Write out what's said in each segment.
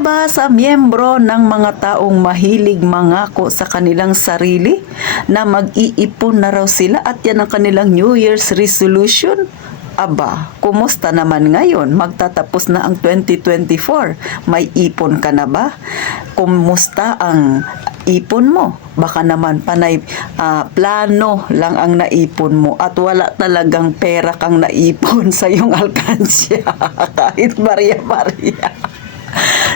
ka ba sa miyembro ng mga taong mahilig mangako sa kanilang sarili na mag-iipon na raw sila at yan ang kanilang New Year's resolution? Aba, kumusta naman ngayon? Magtatapos na ang 2024. May ipon ka na ba? Kumusta ang ipon mo? Baka naman panay plano lang ang naipon mo at wala talagang pera kang naipon sa iyong alkansya kahit barya-barya.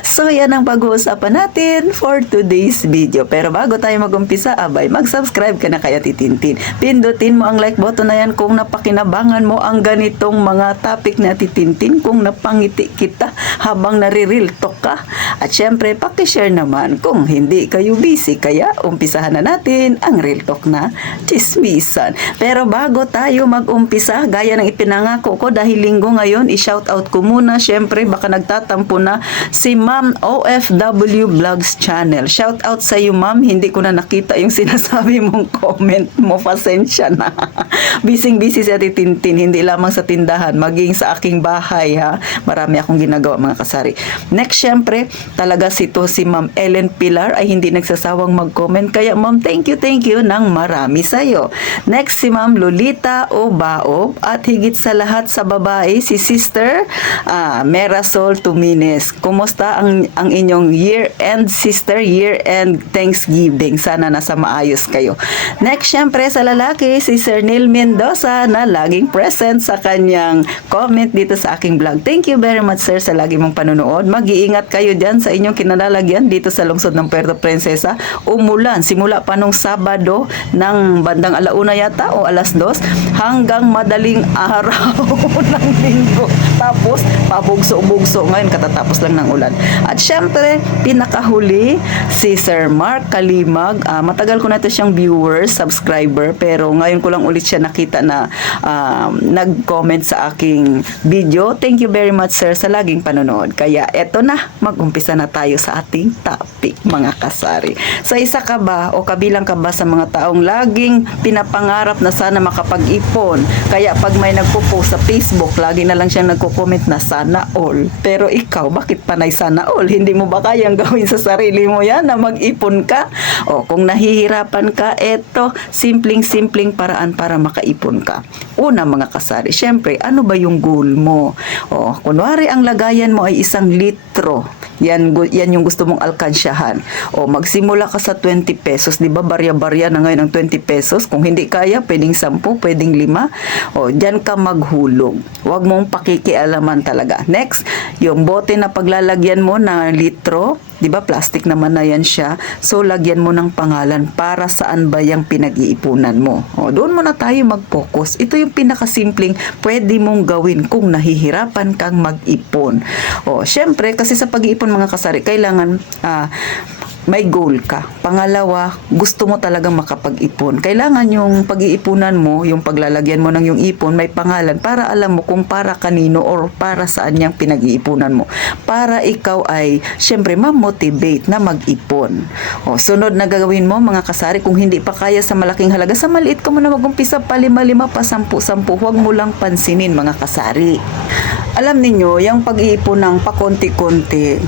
So, yan ang pag-uusapan natin for today's video. Pero bago tayo mag-umpisa, abay, mag-subscribe ka na kaya titintin. Pindutin mo ang like button na yan kung napakinabangan mo ang ganitong mga topic na titintin, kung napangiti kita habang nare-real talk ka. At syempre, pakishare naman kung hindi kayo busy. Kaya, umpisahan na natin ang real talk na chismisan. Pero bago tayo mag-umpisa, gaya ng ipinangako ko dahil linggo ngayon, i-shoutout ko muna. Syempre, baka nagtatampo na si Ma'am OFW Vlogs Channel. Shout out sa iyo, Ma'am. Hindi ko na nakita yung sinasabi mong comment mo. Pasensya na. Busy-busy sa titintin. Hindi lamang sa tindahan, maging sa aking bahay, ha. Marami akong ginagawa, mga kasari. Next, syempre, talaga si Ma'am Ellen Pilar ay hindi nagsasawang mag-comment. Kaya, Ma'am, thank you ng marami sa iyo. Next, si Ma'am Lolita Obaob. At higit sa lahat sa babae, si Sister Merasol Tumines. Kumusta ang inyong year-end, sister? Year-end Thanksgiving. Sana nasa maayos kayo. Next, syempre sa lalaki, si Sir Neil Mendoza na laging present sa kanyang comment dito sa aking vlog. Thank you very much, sir, sa lagi mong panonood. Mag-iingat kayo dyan sa inyong kinalalagyan dito sa lungsod ng Puerto Princesa. Umulan simula pa nung Sabado ng bandang 1:00 yata o 2:00 hanggang madaling araw ng Linggo. Tapos pabugso-bugso ngayon katatapos lang ng ulan. At syempre, pinakahuli si Sir Mark Kalimag. Matagal ko na ito siyang viewer, subscriber, pero ngayon ko lang ulit siya nakita na nag-comment sa aking video. Thank you very much, sir, sa laging panonood. Kaya eto na, mag-umpisa na tayo sa ating topic, mga kasari. So, isa ka ba o kabilang ka ba sa mga taong laging pinapangarap na sana makapag-ipon? Kaya pag may nagpo-post sa Facebook, lagi na lang siyang nagko-comment na sana all. Pero ikaw, bakit panay sana all? Hindi mo ba kayang gawin sa sarili mo yan na mag-ipon ka? O kung nahihirapan ka, eto, simpleng-simpleng paraan para makaipon ka. Una, mga kasari, syempre, ano ba yung goal mo? O, kunwari ang lagayan mo ay 1 litro. Yan yung gusto mong alkansyahan. O, magsimula ka sa 20 pesos. Di ba, barya-barya na ngayon ang 20 pesos? Kung hindi kaya, pwedeng 10, pwedeng 5. O, dyan ka maghulog. Huwag mong pakikialaman talaga. Next, yung bote na paglalagyan mo na litro, di ba, plastic naman na yan siya. So, lagyan mo ng pangalan para saan ba yung pinag-iipunan mo. O, doon muna tayo mag-focus. Ito yung pinakasimpleng pwede mong gawin kung nahihirapan kang mag-ipon. O, syempre, kasi sa pag-iipon, mga kasari, kailangan may goal ka. Pangalawa, gusto mo talagang makapag-ipon. Kailangan yung pag-iipunan mo, yung paglalagyan mo ng yung ipon, may pangalan para alam mo kung para kanino or para saan yung pinag-iipunan mo. Para ikaw ay, syempre, ma-motivate na mag-ipon. O, sunod na gagawin mo, mga kasari, kung hindi pa kaya sa malaking halaga, sa maliit ka muna mag-umpisa pa 5-5, pa 10-10. Huwag mo lang pansinin, mga kasari. Alam ninyo, yung pag-iipon ng pakonti-konti,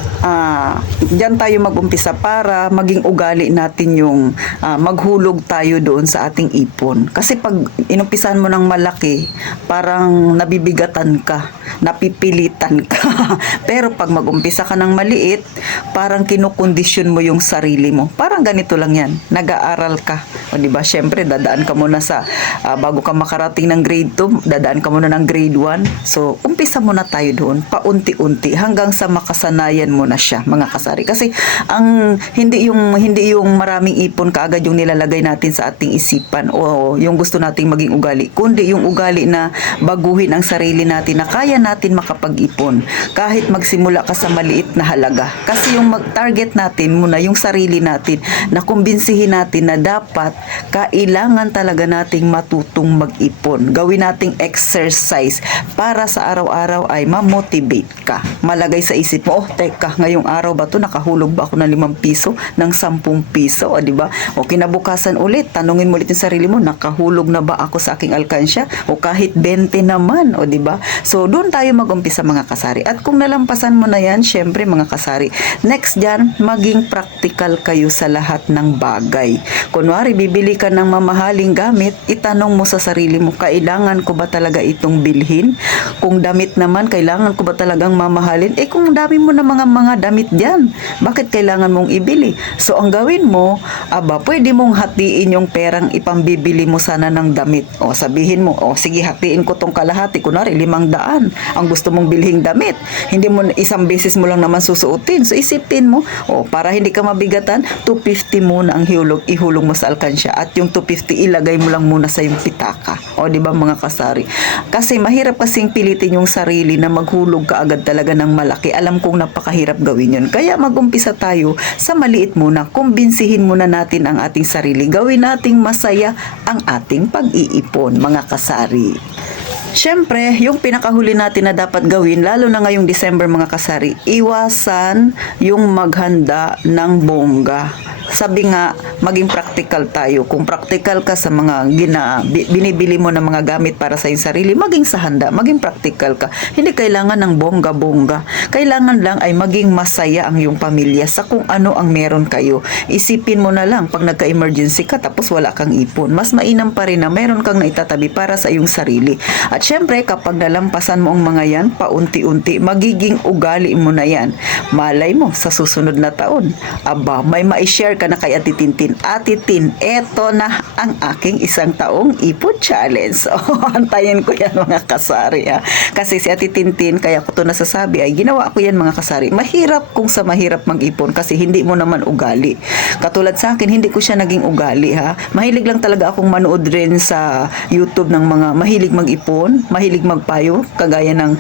dyan tayo mag-umpisa para maging ugali natin yung maghulog tayo doon sa ating ipon. Kasi pag inumpisahan mo ng malaki, parang nabibigatan ka, napipilitan ka. Pero pag mag-umpisa ka ng maliit, parang kinukondisyon mo yung sarili mo. Parang ganito lang yan, nag-aaral ka. O diba, syempre, dadaan ka muna sa, bago ka makarating ng grade 2, dadaan ka muna ng grade 1. So, umpisa mo na tayo doon, paunti-unti, hanggang sa makasanayan mo na siya, mga kasari. Kasi, hindi yung maraming ipon kaagad yung nilalagay natin sa ating isipan o yung gusto nating maging ugali, kundi yung ugali na baguhin ang sarili natin na kaya natin makapag-ipon kahit magsimula ka sa maliit na halaga. Kasi yung mag-target natin muna yung sarili natin, na kumbinsihin natin na dapat kailangan talaga nating matutong mag-ipon. Gawin nating exercise para sa araw-araw ay ma-motivate ka. Malagay sa isip mo, oh, teka, ngayong araw ba to nakahulog ba ako ng 5 piso, ng 10 piso, o di ba? O kinabukasan ulit, tanungin mo ulit yung sarili mo, nakahulog na ba ako sa aking alkansya? O kahit 20 naman, o di ba? So doon tayo mag-umpisa mga kasari. At kung nalampasan mo na yan, syempre mga kasari, next dyan, maging practical kayo sa lahat ng bagay. Kunwari, bibili ka ng mamahaling gamit, itanong mo sa sarili mo, kailangan ko ba talaga itong bilhin? Kung damit naman, kailangan ko ba talagang mamahalin? Eh kung dami mo na mga damit dyan, bakit kailangan mong ibili? So ang gawin mo, pwede mong hatiin yung perang ipambibili mo sana ng damit. O sabihin mo, sige, hatiin ko tong kalahati, kunwari 500 ang gusto mong bilhing damit. Hindi mo isang beses mo lang naman susuotin. So isipin mo, para hindi ka mabigatan, 250 muna ang ihulog mo sa alkansya, at yung 250 ilagay mo lang muna sa yung pitaka. O di ba mga kasari? Kasi mahirap kasing pilitin yung sarili na maghulog ka agad talaga ng malaki. Alam kong napakahirap gawin yun. Kaya mag-umpisa tayo sa maliit muna. Kumbinsihin muna natin ang ating sarili. Gawin nating masaya ang ating pag-iipon, mga kasari. Siyempre, yung pinakahuli natin na dapat gawin, lalo na ngayong December mga kasari, iwasan yung maghanda ng bongga. Sabi nga, maging practical tayo. Kung practical ka sa mga binibili mo ng mga gamit para sa iyong sarili, maging sa handa, maging practical ka. Hindi kailangan ng bongga-bongga. Kailangan lang ay maging masaya ang iyong pamilya sa kung ano ang meron kayo. Isipin mo na lang, pag nagka-emergency ka tapos wala kang ipon, mas mainam pa rin na meron kang naitatabi para sa iyong sarili. At syempre, kapag nalampasan mo ang mga yan, paunti-unti, magiging ugali mo na yan. Malay mo, sa susunod na taon, may ma-share ka na kay Ate Tintin. Ate Tin, eto na ang aking 1 taong ipon challenge. So, antayin ko yan mga kasari. Kasi si Ate Tintin, kaya ko to nasasabi, ay ginawa ko yan mga kasari. Mahirap kung sa mahirap mag-ipon kasi hindi mo naman ugali. Katulad sa akin, hindi ko siya naging ugali. Mahilig lang talaga akong manood rin sa YouTube ng mga mahilig mag-ipon, mahilig magpayo, kagaya ng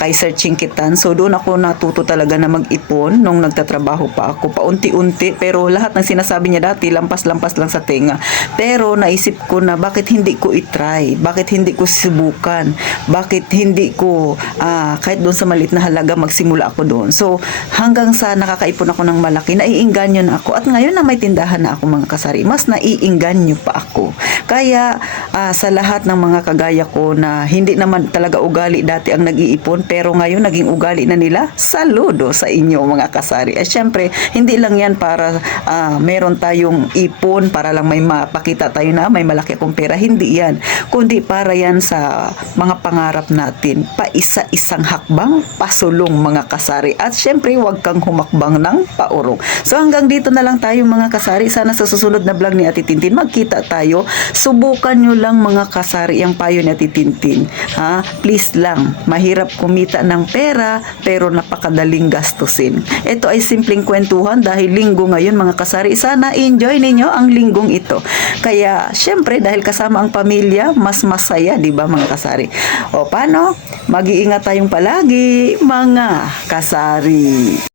kay Sir Chinkitan. So, doon ako natuto talaga na mag-ipon nung nagtatrabaho pa ako. Paunti-unti, pero lahat ng sinasabi niya dati, lampas-lampas lang sa tenga. Pero naisip ko na bakit hindi ko itry? Bakit hindi ko subukan? Bakit hindi ko kahit doon sa maliit na halaga magsimula ako doon? So hanggang sa nakakaipon ako ng malaki, naiinganyo na ako. At ngayon na may tindahan na ako mga kasari, mas naiinganyo pa ako. Kaya sa lahat ng mga kagaya ko na hindi naman talaga ugali dati ang nag-iipon, pero ngayon naging ugali na nila, saludo sa inyo mga kasari. At syempre, hindi lang yan para meron tayong ipon para lang may mapakita tayo na may malaki akong pera. Hindi yan. Kundi para yan sa mga pangarap natin. Paisa-isang hakbang, pasulong mga kasari. At syempre, huwag kang humakbang ng paurong. So hanggang dito na lang tayo mga kasari. Sana sa susunod na vlog ni Ate Tintin, magkita tayo. Subukan nyo lang mga kasari ang payo ni Ate Tintin. Please lang. Mahirap kumita ng pera, pero napakadaling gastusin. Ito ay simpleng kwentuhan dahil linggo ngayon mga kasari. Sana enjoy ninyo ang linggong ito. Kaya, syempre, dahil kasama ang pamilya, mas masaya, di ba mga kasari? O paano? Mag-iingat tayong palagi, mga kasari.